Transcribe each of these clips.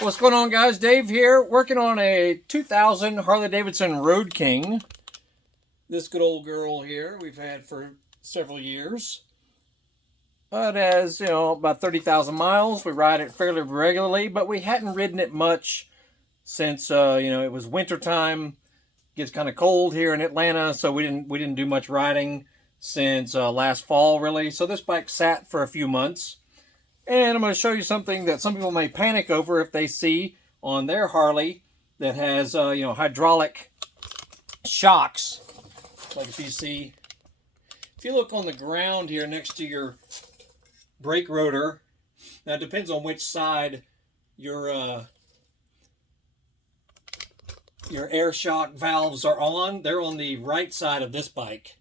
What's going on, guys? Dave here, working on a 2000 Harley-Davidson Road King. This good old girl here we've had for several years. It has, about 30,000 miles. We ride it fairly regularly, but we hadn't ridden it much since, it was wintertime. It gets kind of cold here in Atlanta, so we didn't do much riding since last fall, really. So this bike sat for a few months. And I'm going to show you something that some people may panic over if they see on their Harley that has, hydraulic shocks. Like if you look on the ground here next to your brake rotor, now it depends on which side your air shock valves are on. They're on the right side of this bike.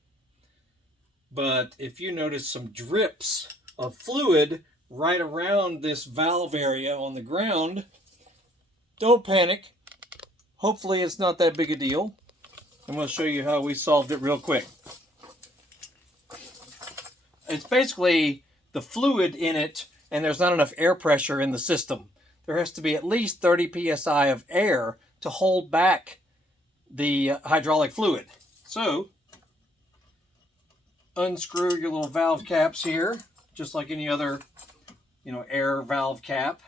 But if you notice some drips of fluid right around this valve area on the ground, don't panic. Hopefully it's not that big a deal. I'm going to show you how we solved it real quick. It's basically the fluid in it, and there's not enough air pressure in the system. There has to be at least 30 psi of air to hold back the hydraulic fluid. So unscrew your little valve caps here, just like any other air valve cap.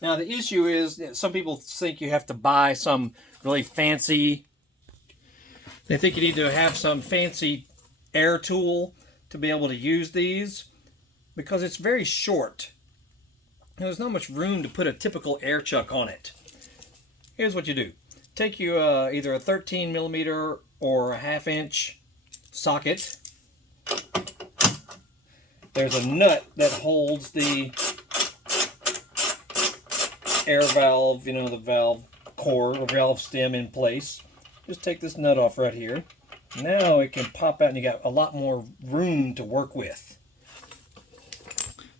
Now the issue is that some people think you have to buy some really fancy, they think you need to have some fancy air tool to be able to use these, because it's very short. There's not much room to put a typical air chuck on it. Here's what you do. Take you either a 13 millimeter or a 1/2 inch socket. There's a nut that holds the air valve, the valve core or valve stem in place. Just take this nut off right here. Now it can pop out and you got a lot more room to work with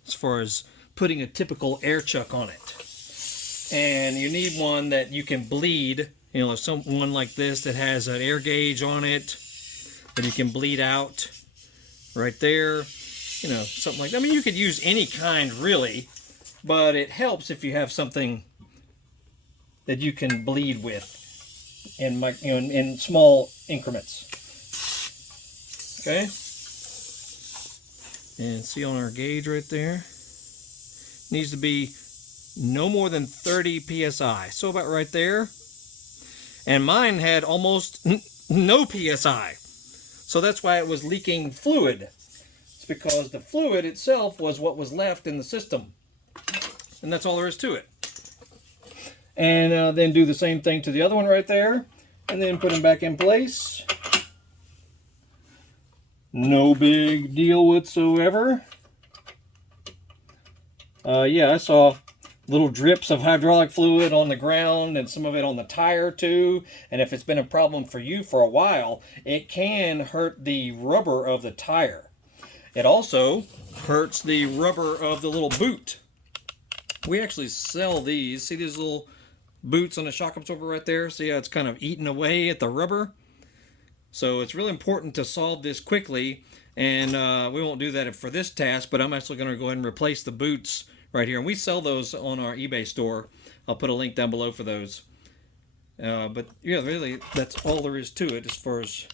as far as putting a typical air chuck on it. And you need one that you can bleed. One like this that has an air gauge on it that you can bleed out right there. Something like that. I mean, you could use any kind, really, but it helps if you have something that you can bleed with in small increments. Okay? And see on our gauge right there, needs to be no more than 30 psi. So about right there. And mine had almost no psi. So that's why it was leaking fluid. It's because the fluid itself was what was left in the system. And that's all there is to it. And then do the same thing to the other one right there. And then put them back in place. No big deal whatsoever. I saw little drips of hydraulic fluid on the ground and some of it on the tire too. And if it's been a problem for you for a while, it can hurt the rubber of the tire. It also hurts the rubber of the little boot. We actually sell these. See these little boots on the shock absorber right there? See how it's kind of eating away at the rubber? So it's really important to solve this quickly. And we won't do that for this task, but I'm actually going to go ahead and replace the boots right here. And we sell those on our eBay store. I'll put a link down below for those. But yeah, really, that's all there is to it as far as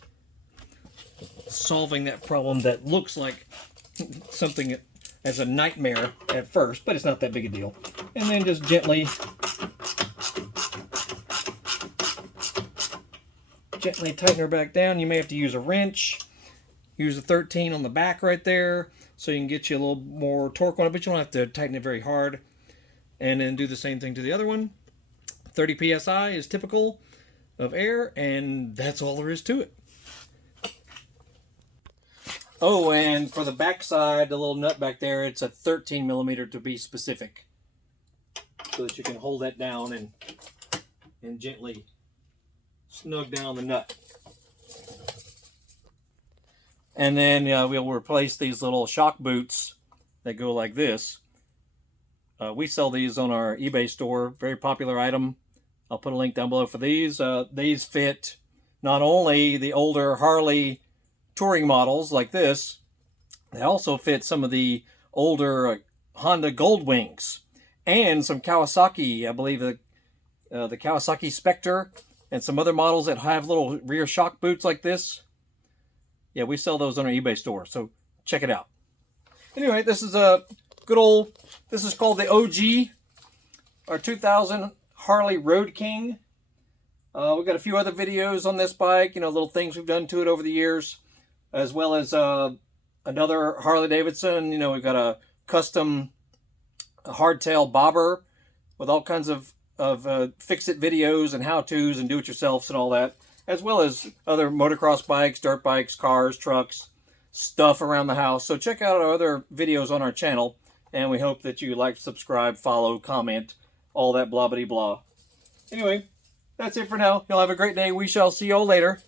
solving that problem that looks like something as a nightmare at first, but it's not that big a deal. And then just gently tighten her back down. You may have to use a wrench. Use a 13 on the back right there so you can get you a little more torque on it, but you don't have to tighten it very hard. And then do the same thing to the other one. 30 psi is typical of air, and that's all there is to it. Oh, and for the back side, the little nut back there, it's a 13 millimeter to be specific, so that you can hold that down and gently snug down the nut. And then we'll replace these little shock boots that go like this. We sell these on our eBay store, very popular item. I'll put a link down below for these. These fit not only the older Harley touring models like this, they also fit some of the older Honda Gold Wings and some Kawasaki, I believe the Kawasaki Spectre, and some other models that have little rear shock boots like this. Yeah, we sell those on our eBay store, so check it out. Anyway, this is a good old, this is called the OG, our 2000 Harley Road King. We've got a few other videos on this bike, you know, little things we've done to it over the years, as well as another Harley Davidson. You know, we've got a custom hardtail bobber with all kinds of fix-it videos and how-tos and do-it-yourselfs and all that, as well as other motocross bikes, dirt bikes, cars, trucks, stuff around the house. So check out our other videos on our channel, and we hope that you like, subscribe, follow, comment, all that blah-bitty-blah. Anyway, that's it for now. Y'all have a great day. We shall see y'all later.